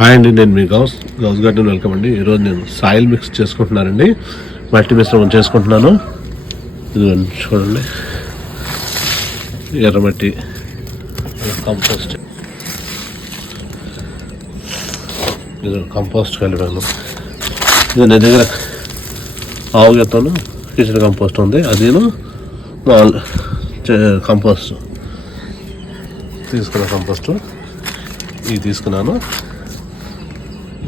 Hi అండి నేను మీ గౌస్ గౌస్ గార్డెన్ వెల్కమ్ అండి. ఈరోజు నేను సాయిల్ మిక్స్ చేసుకుంటున్నానండి. మట్టి మిశ్రమం చేసుకుంటున్నాను. ఇది చూడండి. ఎర్రమట్టి కంపోస్ట్ ఇది కంపోస్ట్. కలిపాను. ఇది నా దగ్గర ఆవు గెత్తను కిచెన్ కంపోస్ట్ ఉంది. అదిను చే- కంపోస్ట్. తీసుకున్న కంపోస్ట్. ఇది తీసుకున్నాను.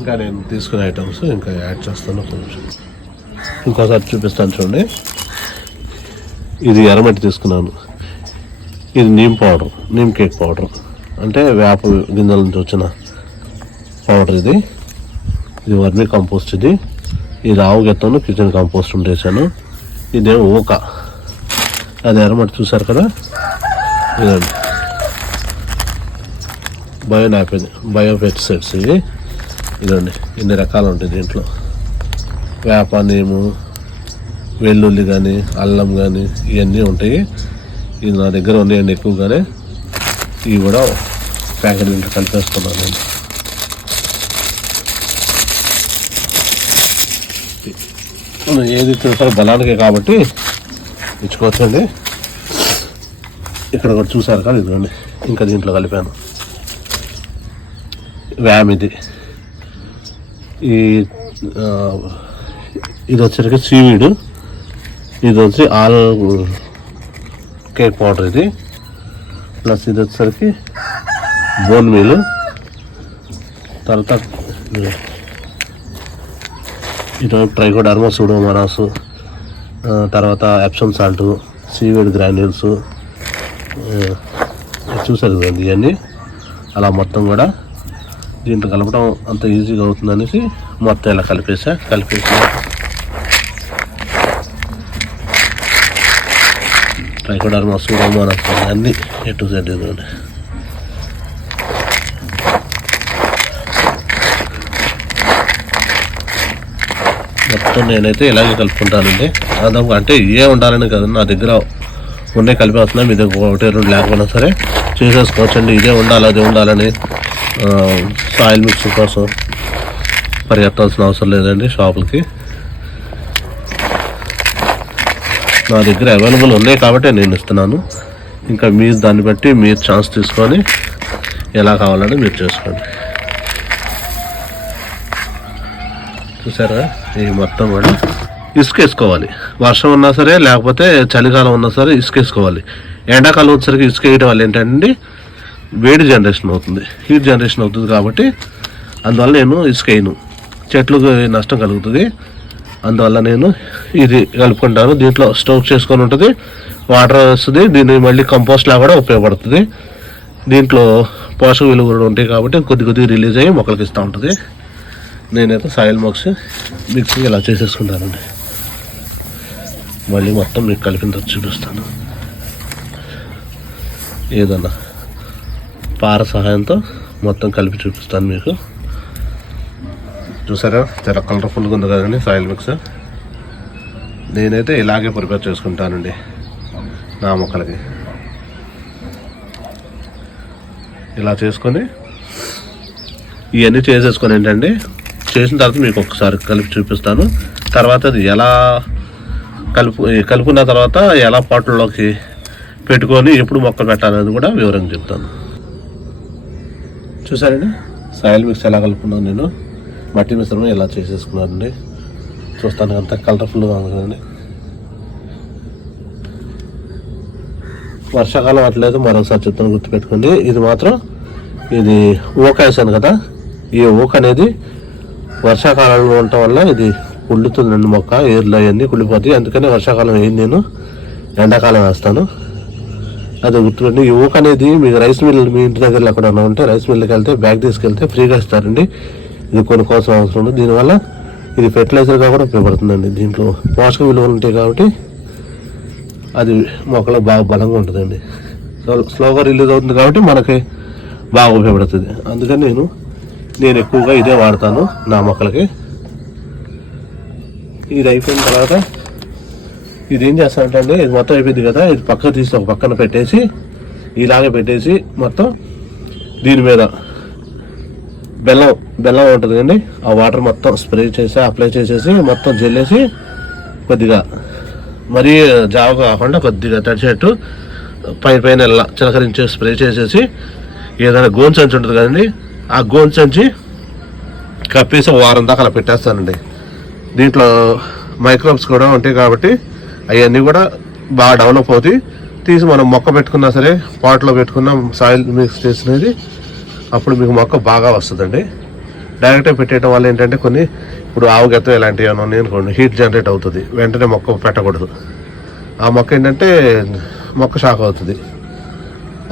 ఇంకా నేను తీసుకునే ఐటమ్స్ ఇంకా యాడ్ చేస్తాను. కొంచెం ఇంకోసారి చూపిస్తాను చూడండి. ఇది ఎర్రమట్టి తీసుకున్నాను. ఇది neem powder neem cake powder అంటే వేప గింజల నుంచి వచ్చిన పౌడర్ ఇది. ఇది వర్మీ కంపోస్ట్ ఇది. ఇది ఆవు గెత్తను కిచెన్ కంపోస్ట్ ఉండేసాను ఇదేమో ఊక. అది ఎర్రమట్టి చూసారు కదా? ఇదండి. బయో నాపిన్ బయో పెస్టిసైడ్స్ ఇవి ఇదండి ఇన్ని రకాలు ఉంటాయి దీంట్లో. వేప నేము వెల్లుల్లి కానీ అల్లం కానీ ఇవన్నీ ఉంటాయి. ఇది నా దగ్గర ఉన్నాయండి ఎక్కువగానే. ఇవి కూడా ప్యాకెట్ దీంట్లో కలిపేస్తున్నాను నేను. మనం ఏది తింటారో బలానికే కాబట్టి ఇచ్చుకోవచ్చండి. ఇక్కడ కూడా చూసారు కదా ఇదిగోండి ఇంకా దీంట్లో కలిపాను. వ్యామ్ ఇది. ఈ ఇది వచ్చరికి సీవీడు. ఇది వచ్చి ఆల్ కేక్ పౌడర్ ఇది. ప్లస్ ఇది వచ్చేసరికి బోన్ మీల్. తర్వాత ఇది- ఇది ట్రైకోడర్మా సూడోమోనాస్. తర్వాత ఎప్సమ్ సాల్ట్ సీవీడ్ గ్రాన్యూల్స్. చూసారు కదండి ఇవన్నీ? అలా మొత్తం కూడా దీంట్లో కలపడం అంత ఈజీగా అవుతుంది అనేసి మొత్తం ఇలా కలిపేసా. కలిపేసి ట్రైకోడర్మా సూడోమోనాస్ అన్నీ ఎటు సెడ్ ఇదిగోండి మొత్తం నేనైతే ఇలాగే కలుపుకుంటానండి. దాదాపు అంటే ఏ ఉండాలని కదా నా దగ్గర ఉండే కలిపేస్తున్నా మీ దగ్గర ఒకటి రెండు లేకపోయినా సరే చేసేసుకోవచ్చండి. ఇదే ఉండాలి అదే ఉండాలని. సాయిల్ మిక్స్ కోసం పరిగెత్తాల్సిన అవసరం లేదండి షాపులకి. నా దగ్గర అవైలబుల్ ఉన్నాయి కాబట్టి నేను ఇస్తున్నాను. ఇంకా మీరు దాన్ని బట్టి మీరు ఛాన్స్ తీసుకొని ఎలా కావాలని మీరు చేసుకోండి. చూసారా ఈ మొత్తం కూడా ఇసుక వేసుకోవాలి వర్షం ఉన్నా సరే లేకపోతే చలికాలం ఉన్నా సరే ఇసుక వేసుకోవాలి ఎండాకాలం వచ్చేసరికి ఇసుక వేయడం వల్ల ఏంటంటే వేడి జనరేషన్ అవుతుంది హీట్ జనరేషన్ అవుతుంది కాబట్టి అందువల్ల నేను ఇసుకైను చెట్లకు నష్టం కలుగుతుంది. అందువల్ల నేను ఇది కలుపుకుంటాను దీంట్లో స్టోక్ చేసుకొని ఉంటుంది వాటర్ వస్తుంది దీన్ని మళ్ళీ కంపోస్ట్లా కూడా ఉపయోగపడుతుంది. దీంట్లో పోషక విలువలు కూడా ఉంటాయి కాబట్టి కొద్ది కొద్దిగా రిలీజ్ అయ్యి మొక్కలకి ఇస్తూ ఉంటుంది. నేనైతే సాయిల్ బాక్స్ మిక్స్ ఇలా చేసేసుకుంటానండి. మళ్ళీ మొత్తం మీకు కలిపిన తర్వాత చూపిస్తాను. ఏదన్నా పార సహాయంతో మొత్తం కలిపి చూపిస్తాను మీకు. చూసారా? చాలా కలర్ఫుల్గా ఉంది కదండి సాయిల్ మిక్స్ నేనైతే ఇలాగే ప్రిపేర్ చేసుకుంటానండి నా మొక్కలకి. ఇలా చేసుకొని ఇవన్నీ చేసేసుకొని ఏంటండి చేసిన తర్వాత మీకు ఒకసారి కలిపి చూపిస్తాను. తర్వాత అది ఎలా కలుపు కలుపుకున్న తర్వాత ఎలా పాటల్లోకి పెట్టుకొని ఎప్పుడు మొక్కలు పెట్టాలనేది కూడా వివరంగా చెప్తాను. చూసారండి సాయిల్ మిక్స్ ఎలా కలుపుకున్నాను నేను? మట్టి మిశ్రమం ఎలా చేసేసుకున్నానండి? చూస్తాను అంత కలర్ఫుల్గా ఉంది కదండి. వర్షాకాలం అట్లేదు మరోసారి చెప్తాను గుర్తుపెట్టుకోండి. ఇది మాత్రం ఇది ఊక వేసాను కదా. ఈ ఊక అనేది వర్షాకాలంలో ఉండటం వల్ల ఇది కుళ్ళుతుందండి మొక్క ఏర్లు అవన్నీ కుళ్ళిపోతాయి. అందుకని వర్షాకాలం అయింది నేను. ఎండాకాలం వేస్తాను. అది గుర్తుపెట్టి ఈ ఊక అనేది మీకు రైస్ మిల్ మీ ఇంటి దగ్గర ఎక్కడన్నా ఉంటే రైస్ మిల్కి వెళ్తే బ్యాగ్ తీసుకెళ్తే ఫ్రీగా ఇస్తారండి. ఇది కొనుక్కోవాల్సిన అవసరం ఉంది. దీనివల్ల ఇది ఫెర్టిలైజర్గా కూడా ఉపయోగపడుతుందండి. దీంట్లో పోషక విలువలు ఉంటాయి కాబట్టి అది మొక్కలకు బాగా బలంగా ఉంటుందండి. సో స్లోగా రిలీజ్ అవుతుంది కాబట్టి మనకి బాగా ఉపయోగపడుతుంది. అందుకని నేను నేను ఎక్కువగా ఇదే వాడతాను నా మొక్కలకి. ఇది అయిపోయిన తర్వాత ఇది ఏం చేస్తానంటే ఇది మొత్తం అయిపోయింది కదా ఇది పక్కకు తీసి ఒక పక్కన పెట్టేసి ఇలాగే పెట్టేసి మొత్తం దీని మీద బెల్లం బెల్లం ఉంటుంది కండి ఆ వాటర్ మొత్తం స్ప్రే చేసి అప్లై చేసేసి మొత్తం జల్లేసి కొద్దిగా మరీ జావ కాకుండా కొద్దిగా తడిచేట్టు పై పైన చిలకరించి స్ప్రే చేసేసి ఏదైనా గోన్ సంచి ఉంటుంది కదండి ఆ గోన్ సంచి కప్పేసి ఒక వారం దాకా అలా పెట్టేస్తానండి. దీంట్లో మైక్రోబ్స్ కూడా ఉంటాయి కాబట్టి అవన్నీ కూడా బాగా డెవలప్ అవుతాయి. తీసి మనం మొక్క పెట్టుకున్నా సరే పాట్లో పెట్టుకున్న సాయిల్ మిక్స్ చేసినది అప్పుడు మీకు మొక్క బాగా వస్తుందండి. డైరెక్ట్గా పెట్టేయడం వల్ల ఏంటంటే కొన్ని ఇప్పుడు ఆవు గెత్తం ఇలాంటివి ఏమైనా నేను కొన్ని హీట్ జనరేట్ అవుతుంది. వెంటనే మొక్క పెట్టకూడదు. ఆ మొక్క ఏంటంటే మొక్క షాక్ అవుతుంది.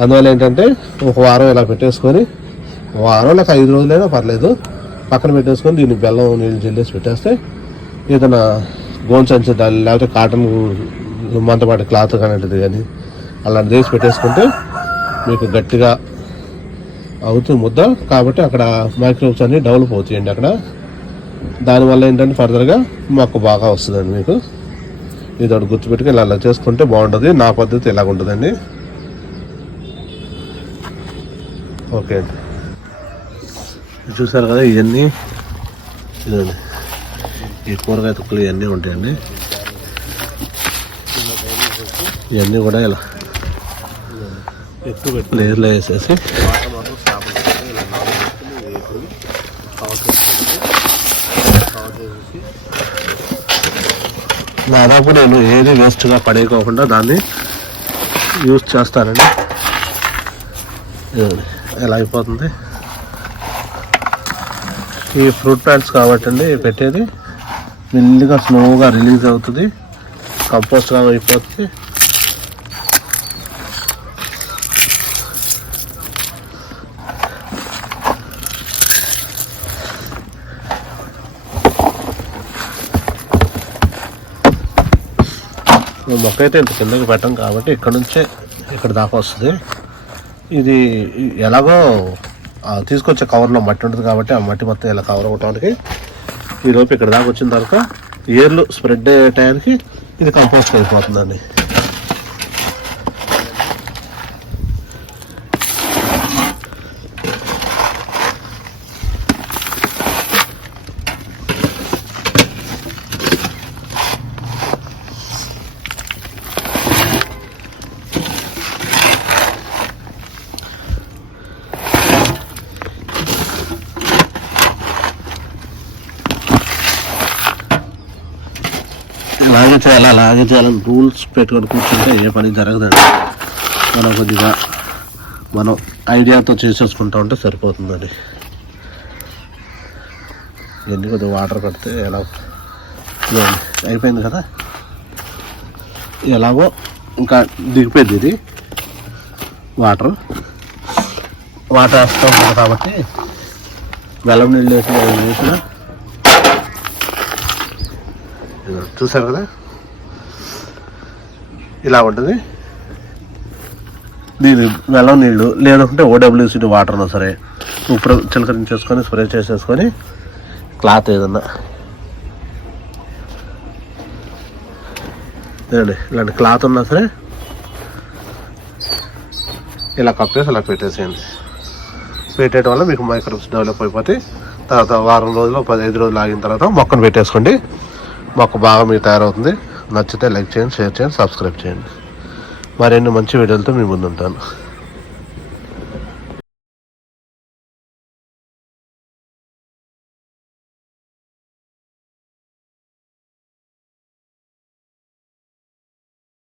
అందువల్ల ఏంటంటే ఒక వారం ఇలా పెట్టేసుకొని వారం లేక ఐదు రోజులైనా పర్లేదు. పక్కన పెట్టేసుకొని దీన్ని బెల్లం నీళ్ళు జల్లేసి పెట్టేస్తే ఏదైనా గోన్ సంచి దాని లేకపోతే కాటన్ మంతపాటి క్లాత్ కానిది కానీ అలాంటి వేసి పెట్టేసుకుంటే మీకు గట్టిగా అవుతుంది ముద్ద. కాబట్టి అక్కడ మైక్రోబ్స్ అన్ని డెవలప్ అవుతాయండి అక్కడ. దానివల్ల ఏంటంటే ఫర్దర్గా మాకు బాగా వస్తుందండి మీకు. ఇది ఒకటి గుర్తుపెట్టుకుని ఇలా అలా చేసుకుంటే బాగుంటుంది. నా పద్ధతి ఇలాగ ఉంటుందండి. ఓకే అండి. చూసారు కదా ఇవన్నీ. ఇదండి ఈ కూరగాయ తుక్కలు ఇవన్నీ ఉంటాయండి. ఇవన్నీ కూడా ఇలా లేయర్లో వేసేసి దాదాపు నేను ఏది వేస్ట్గా పడేయకోకుండా దాన్ని యూజ్ చేస్తానండి. ఎలా అయిపోతుంది. ఈ ఫ్రూట్ ప్లాంట్స్ కాబట్టండి పెట్టేది. మెల్లిగా స్లోగా రిలీజ్ అవుతుంది. కంపోస్ట్ లాగా అయిపోతుంది మొక్క అయితే ఇంత కిందకి పెట్టం కాబట్టి ఇక్కడ నుంచే ఇక్కడ దాకా వస్తుంది. ఇది ఎలాగో తీసుకొచ్చే కవర్లో మట్టి ఉంటుంది కాబట్టి ఆ మట్టి మొత్తం ఇలా కవర్ అవ్వటానికి ఈ లోపు ఇక్కడ దాకా వచ్చిన తర్వాత ఏర్లు స్ప్రెడ్ అయ్యే టైంకి ఇది కంపోస్ట్ అయిపోతుందండి ఇలాగే చేయాలి అలాగే చేయాలని రూల్స్ పెట్టుకొని కూర్చుంటే ఏ పని జరగదండి మనం కొద్దిగా మనం ఐడియాతో చేసేసుకుంటా ఉంటే సరిపోతుందండి. ఇవన్నీ కొద్దిగా వాటర్ కడితే ఎలా అయిపోయింది కదా? ఎలాగో ఇంకా దిగిపోయింది ఇది. వాటర్. వాటర్ వేస్తాం కాబట్టి వెల్లం నీళ్ళు వేసి అది వేసిన చూసారు కదా? ఇలా ఉంటుంది. దీని బెల్లం నీళ్ళు లేదంటే ఓడబ్ల్యూసీ వాటర్ ఉన్నా సరే ఉప్పు చిలకరించేసుకొని స్ప్రే చేసేసుకొని క్లాత్ ఏదన్నా. లేదండి ఇలాంటి క్లాత్ ఉన్నా సరే ఇలా కప్పేసి అలా పెట్టేసేయండి. పెట్టేయడం వల్ల మీకు మైక్రోబ్స్ డెవలప్ అయిపోతే తర్వాత వారం రోజులు పదిహేను రోజులు ఆగిన తర్వాత మొక్కను పెట్టేసుకోండి. మొక్క బాగా మీకు తయారవుతుంది. నచ్చితే లైక్ చేయండి షేర్ చేయండి సబ్స్క్రైబ్ చేయండి. మరిన్ని మంచి వీడియోలతో మీ ముందు ఉంటాను